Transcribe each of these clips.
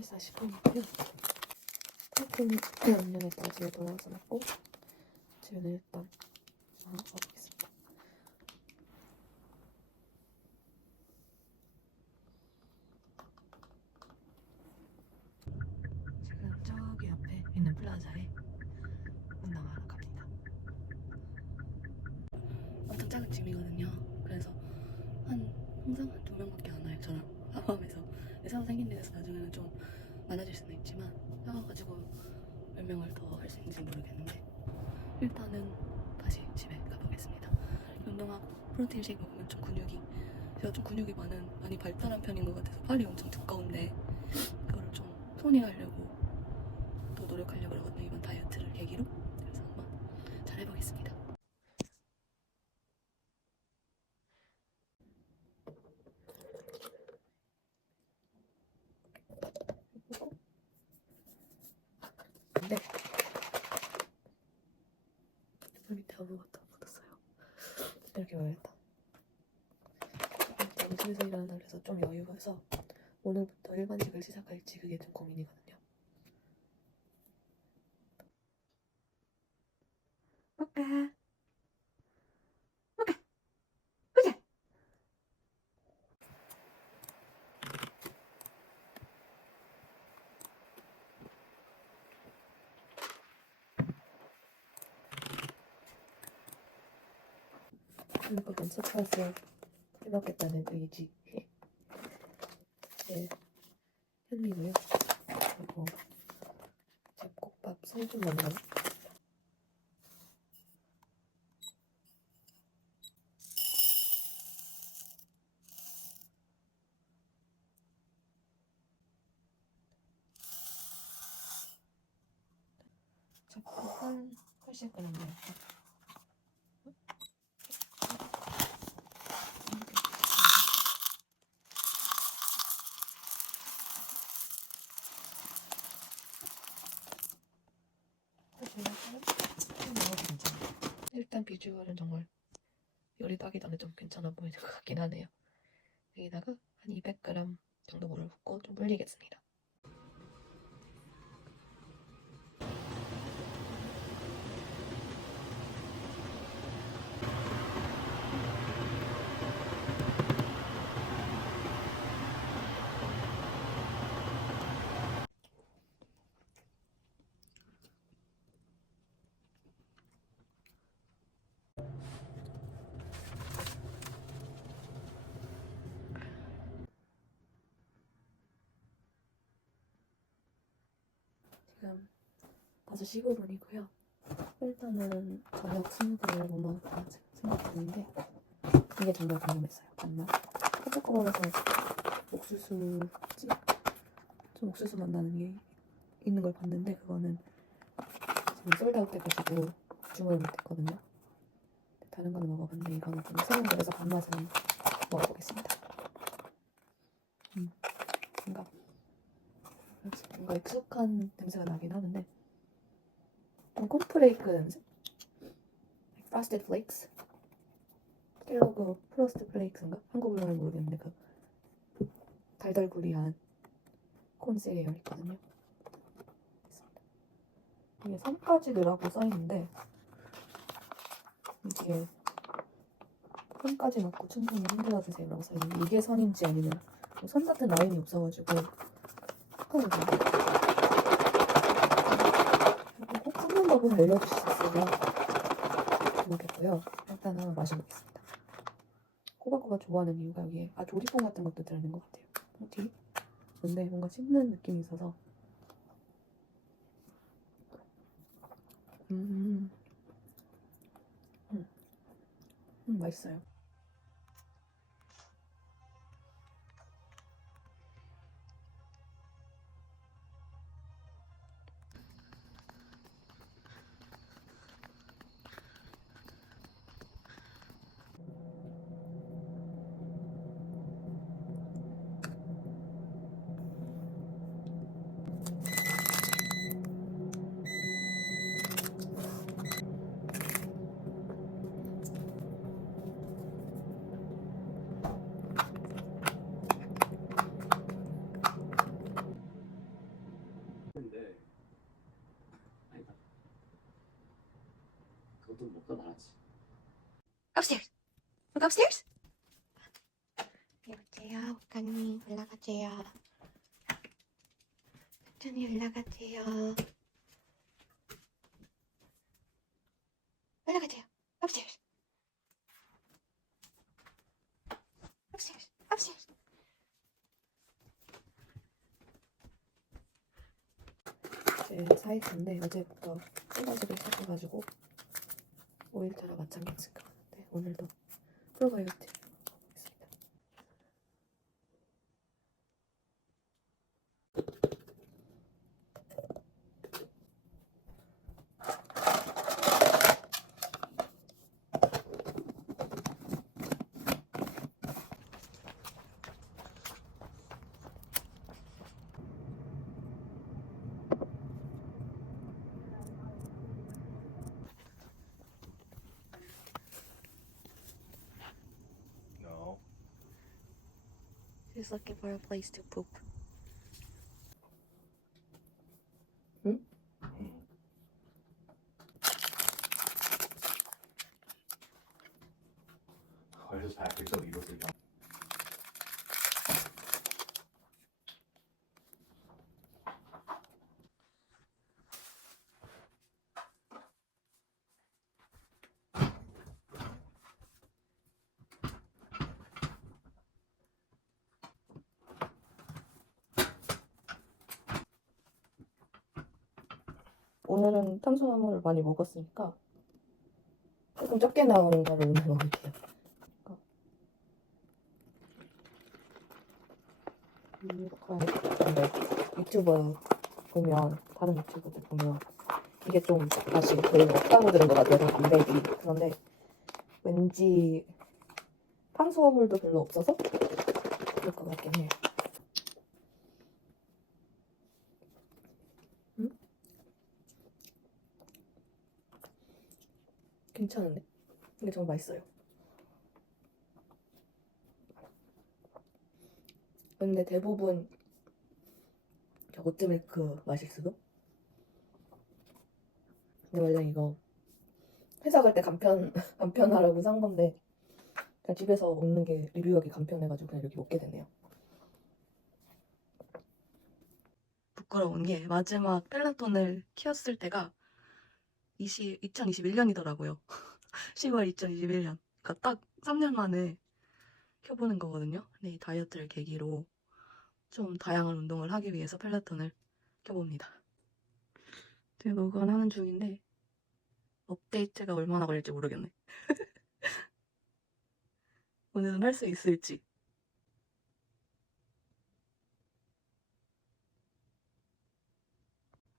6시 40분이고요. 탈퇴는 음료에다가 집에 돌아와서 먹고 집에는 일단 어, 와보겠습니다. 지금 저기 앞에 있는 플라자에 운동하러 갑니다. 엄청 작은 짐이거든요. 그래서 한 항상 한 두 명밖에 안 와요. 저랑 하밤에서 새로 생긴 데에서 나중에는 좀 많아질 수는 있지만 나가가지고 몇 명을 더 할 수 있는지 모르겠는데 일단은 다시 집에 가보겠습니다. 운동하고 쉐이크 먹으면 좀 근육이 제가 좀 근육이 많은 많이 발달한 편인 것 같아서 팔이 엄청 두꺼운데 그거를 좀 손해하려고 또 노력하려고 하거든요. 이번 다이어트를 계기로 그래서 한번 잘 해보겠습니다. 네. 물 밑에 아무것도 안 묻었어요. 이렇게. 일단 슬슬 일하는 날에서 좀 여유가 있어 오늘부터 일반직을 시작할지 그게 좀 고민이거든요. 오케이. 오케이. 오케이. 이거 연습해서 해먹겠다는 의지. 네, 현미고요. 그리고 잡곡밥 살좀 넣는 잡곡은 훨씬 끓는데요. 일단 비주얼은 정말 요리 따기 전에 좀 괜찮아 보이는 것 같긴 하네요. 여기다가 한 200g 정도 물을 붓고 좀 불리겠습니다. 지금 5시 15분이고요. 일단은 저녁 스무디를 못 먹을까 생각했는데 이게 정말 궁금했어요. 맞나? 코코코볼에서 옥수수지? 좀 옥수수 맛 나는 게 있는 걸 봤는데 그거는 지금 솔드아웃 돼가지고 주문을 못했거든요. 다른 거는 먹어봤는데 이거는 좀 새로운 거라서 밥맛을 먹어보겠습니다. 음, 뭔가 익숙한 냄새가 나긴 하는데 좀 콘프레이크 냄새? Frosted Flakes? 켈로그 프로스트 플레이크인가? 한국어로는 모르겠는데 그 달달구리한 콘 시리얼 있거든요 이게 3까지 넣으라고 써있는데 이게 3까지 넣고 충분히 흔들어 주세요라고 써있는데 이게 선인지 아니면 뭐선 같은 라인이 없어가지고 헷갈리네요 꼭 섞는 법을 있으면 좋겠고요. 일단 한번 마셔보겠습니다. 코바코가 좋아하는 이유가 여기에 아 조리퐁 같은 것도 들어있는 것 같아요. 퐁티. 근데 뭔가 씹는 느낌이 있어서 음, 음, 음 맛있어요. 그것도 먹다 말았지. Upstairs. Look upstairs. 여보세요, 북한님 올라가세요. 천천히 올라가세요. 올라가세요. upstairs. upstairs. upstairs. 제 사이트인데 어제부터 쏟아지기 시작해가지고 5일차라 마찬가지가 하는데 오늘도. 프로바이오틱 She's looking for a place to poop. Why does Patrick so? 탄수화물을 많이 먹었으니까 조금 적게 나오는 거를 오늘 먹을게요. 유튜버 보면 다른 유튜버들 보면 이게 좀 맛이 별로 없다고 들은 것 같아요. 단백이 그런데 왠지 탄수화물도 별로 없어서 그럴 것 같긴 해요. 음? 괜찮은데? 이게 정말 맛있어요. 근데 대부분 저 오트밀크 마실 수도? 근데 원래 이거 회사 갈 때 간편 간편하라고 산 건데 그냥 집에서 먹는 게 리뷰하기 간편해가지고 그냥 이렇게 먹게 되네요. 부끄러운 게 마지막 펠라톤을 키웠을 때가 20, 2021년이더라고요. 10월 2021년. 그러니까 딱 3년 만에 켜보는 거거든요. 근데 이 다이어트를 계기로 좀 다양한 운동을 하기 위해서 펠라톤을 켜봅니다. 지금 녹음하는 중인데 업데이트가 얼마나 걸릴지 모르겠네. 오늘은 할 수 있을지.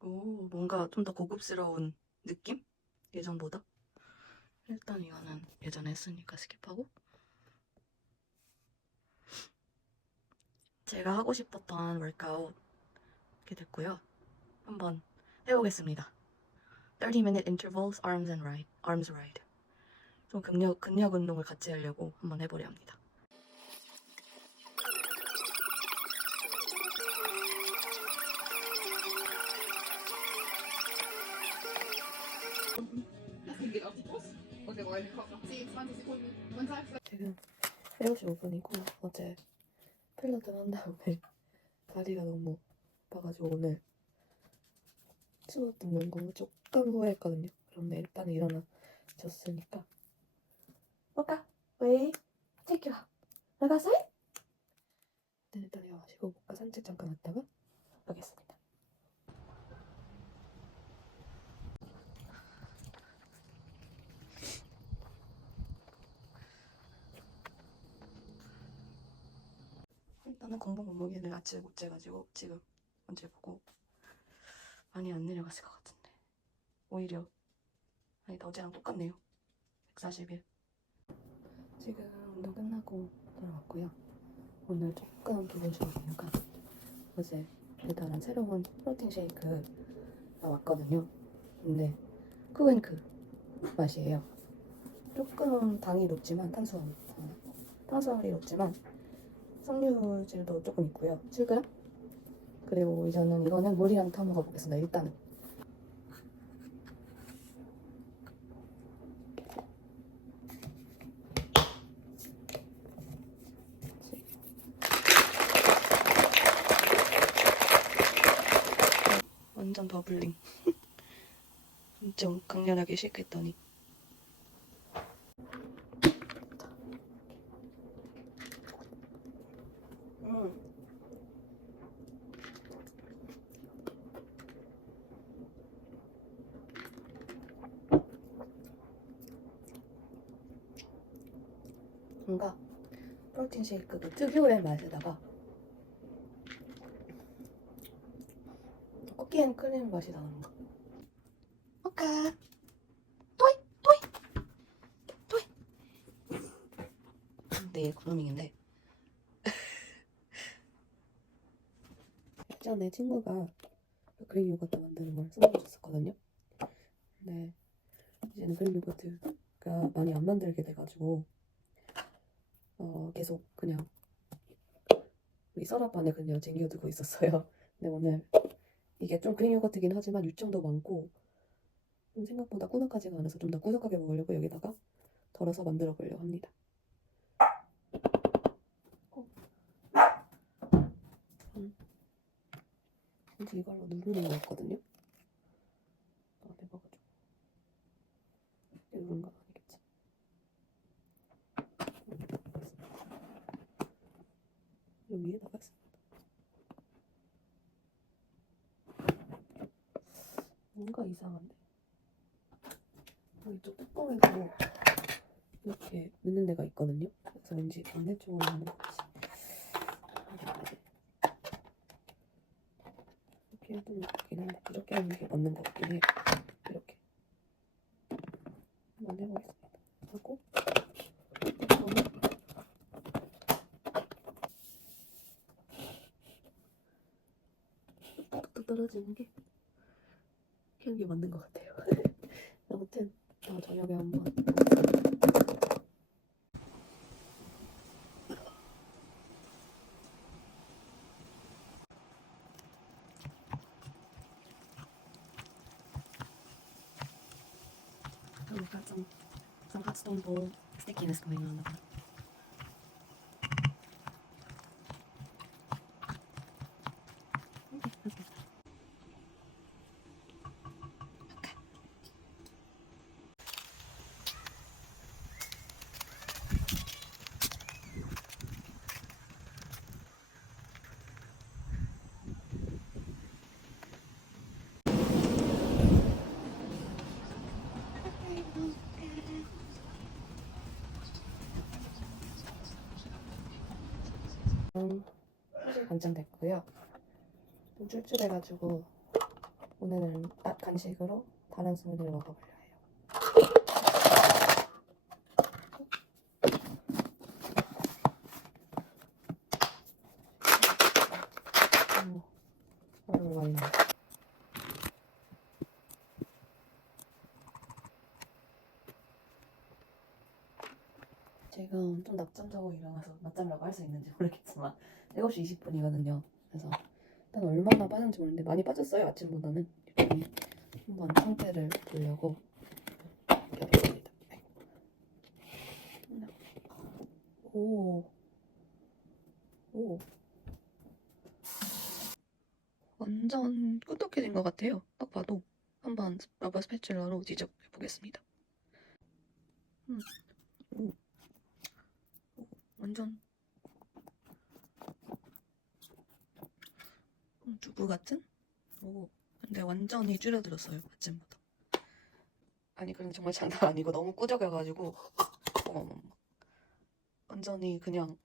오, 뭔가 좀 더 고급스러운 느낌? 예전보다? 일단 이거는 예전에 했으니까 스킵하고. 제가 하고 싶었던 월크아웃 이렇게 됐고요. 한번 해보겠습니다. 30-minute intervals, arms and ride, arms ride. 좀 근력, 근력 운동을 같이 하려고 한번 해보려 합니다. 지금 7시 5분이고 어제 펠라톤 한 다음에 다리가 너무 아파가지고 오늘 수업 듣는 거 조금 후회했거든요. 그런데 일단 일어나 졌으니까 뭐까? 왜? out. 나가서 해? 네, 일단 일어나시고 목가 산책 잠깐 왔다가 가겠습니다. 일단은 공복 몸무게를 아침에 못 재가지고 지금 언제 보고 많이 안 내려갔을 것 같은데 오히려 아니 어제랑 똑같네요 141 지금 운동 끝나고 돌아왔고요. 오늘 조금 기분 좋은 이유가 어제 배달한 새로운 프로틴 쉐이크 나왔거든요. 근데 쿠앤크 맛이에요. 조금 당이 높지만 탄수화물 어, 탄수화물이 높지만 섬유질도 조금 있고요. 7g? 그리고 이제는 이거는 물이랑 타 먹어보겠습니다. 일단은. 완전 버블링. 좀 강렬하게 쉐이크했더니 뭔가 프로틴 쉐이크 그 특유의 맛에다가 쿠키 앤 크림 맛이 나는 거. 오케이. 내일 그루밍인데 예전에 친구가 그릭 요거트 만드는 걸 써보셨었거든요 근데 이제는 그릭 요거트가 많이 안 만들게 돼가지고 어 계속 그냥 우리 서랍 안에 그냥 쟁여두고 있었어요. 근데 오늘 이게 좀 그릭 요거트긴 하지만 유청도 많고 좀 생각보다 꾸덕하지가 않아서 좀 더 꾸덕하게 먹으려고 여기다가 덜어서 만들어 보려고 합니다. 이제 이걸로 누르는 거였거든요. 안 해봐가지고 이게 누른 건 아니겠지. 이 위에다가 했습니다. 뭔가 이상한데. 어, 이쪽 뚜껑에도 이렇게 넣는 데가 있거든요. 그래서 왠지 반대쪽으로 넣는 거지. 이렇게 해도 이렇게 하는 게 맞는 것 같긴 해요. 이렇게 한번 해보겠습니다. 하고 이거는 뚝뚝 떨어지는 게 이게 맞는 것 같아요. 아무튼 어, 저녁에 한번 hot stone bowl stickiness going on. Okay, 음, 간장됐고요. 좀 쫄쫄해가지고 오늘은 낮 간식으로 다른 스무디를. 오, 얼굴 많이 좀 낮잠 자고 일어나서 낮잠이라고 할 수 있는지 모르겠지만 7시 20분이거든요. 그래서 일단 얼마나 빠졌는지 모르는데 많이 빠졌어요 아침보다는. 일단 한번 상태를 보려고 껴봤습니다. 오, 오, 완전 꾸덕해진 것 같아요. 딱 봐도 한번 러버 스패츌러로 뒤집어 보겠습니다. 음, 오. 완전 음, 두부 같은? 오, 근데 완전히 줄여들었어요 아침보다. 아니 그럼 정말 장난 아니고 너무 꾸덕여가지고 어머머머 완전히 그냥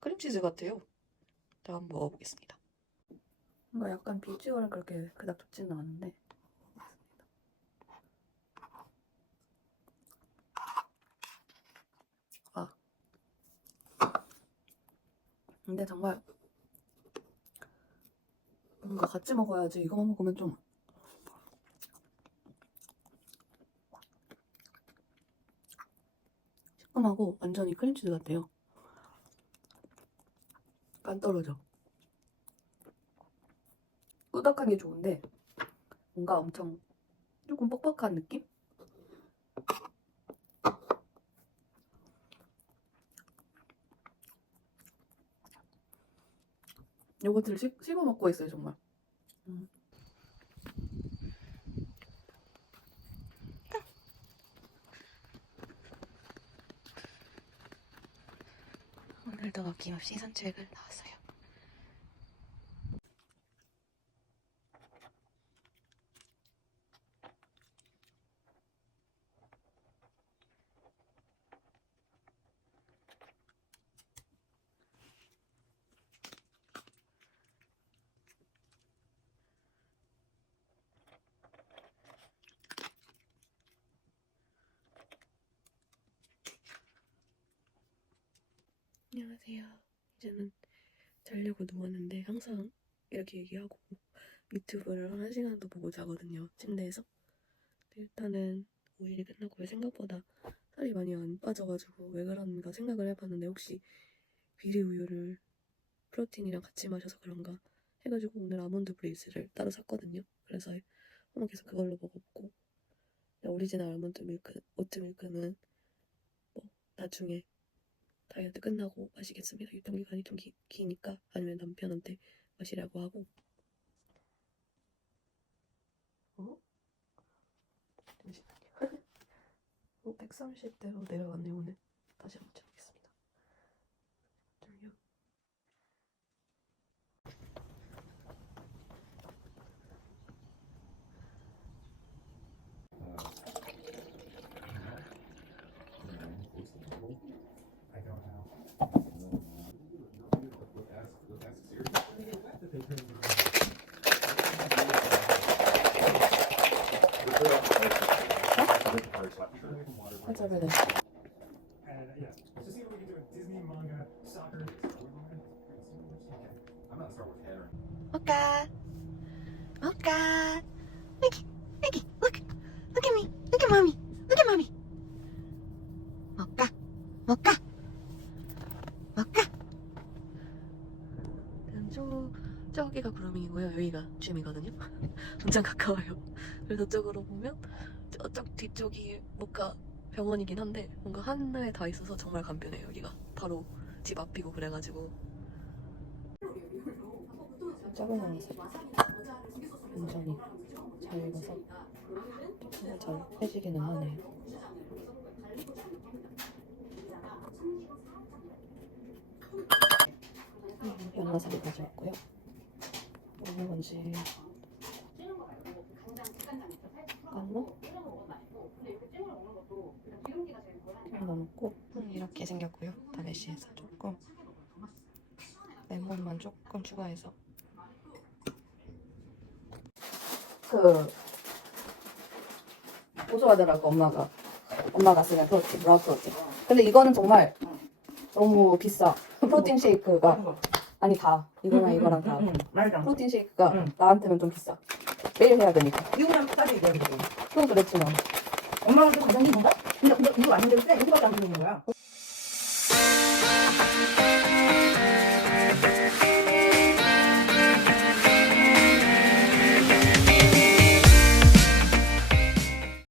크림치즈 같아요. 제가 한번 먹어보겠습니다. 뭔가 약간 비주얼은 그렇게 그닥 좋지는 않은데 먹어보겠습니다. 아 근데 정말 뭔가 같이 먹어야지 이거만 먹으면 좀 시큼하고 완전히 크림치즈 같아요. 안 떨어져. 꾸덕한 게 좋은데 뭔가 엄청 조금 뻑뻑한 느낌? 요거트를 씹, 씹어 먹고 있어요 정말 음. 오늘도 어김없이 산책을 나왔어요. 안녕하세요. 이제는 자려고 누웠는데 항상 이렇게 얘기하고 유튜브를 한 시간도 보고 자거든요. 침대에서. 일단은 5일이 끝나고 생각보다 살이 많이 안 빠져가지고 왜 그런가 생각을 해봤는데 혹시 비리 우유를 프로틴이랑 같이 마셔서 그런가 해가지고 오늘 아몬드 브레이스를 따로 샀거든요. 그래서 한번 계속 그걸로 먹었고 오리지널 아몬드 밀크, 오트 밀크는 뭐 나중에 다이어트 끝나고 마시겠습니다. 유통기간이 좀 기, 기니까 아니면 남편한테 마시라고 하고 어? 잠시만요. 어, 130대로 내려갔네 오늘. 다시 한번 쳐보겠습니다. 좀요. 화자벨에 And yeah, just see what we can do with Disney, manga, soccer. I'm not start with hair. Mocha. Mocha. Mickey. Mickey. Look. Look at me. Look at mommy. Look at mommy. Mocha. Mocha. Mocha. 저, 저기가 구름이고요. 여기가 줌이거든요. 엄청 가까워요. 그래서 저쪽으로 보면 저쪽 뒤쪽이 뭔가 병원이긴 한데 뭔가 하늘에 다 있어서 정말 간편해요. 여기가 바로 집 앞이고 그래가지고 작은 나왔어요. 완전히 잘 익어서 정말 잘 해지기는 하네요. 음, 연가사리 가져왔고요. 어느 건지 깐로? 음, 이렇게 생겼고요. 다베시에서 조금 레몬만 조금 추가해서 그 고소하더라고 엄마가 엄마가 쓰는 프로틴 브라우 프로틴 근데 이거는 정말 너무 비싸 프로틴 쉐이크가 아니 다 이거랑 이거랑 다. 프로틴 쉐이크가 응. 나한테는 좀 비싸 매일 해야 되니까 이거랑 똑같이 얘기하는 거지. 그건 그렇지만 엄마가 또 가정이 뭔가? 근데 이거, 이거 왔는데 왜 이거밖에 안 들리는 거야?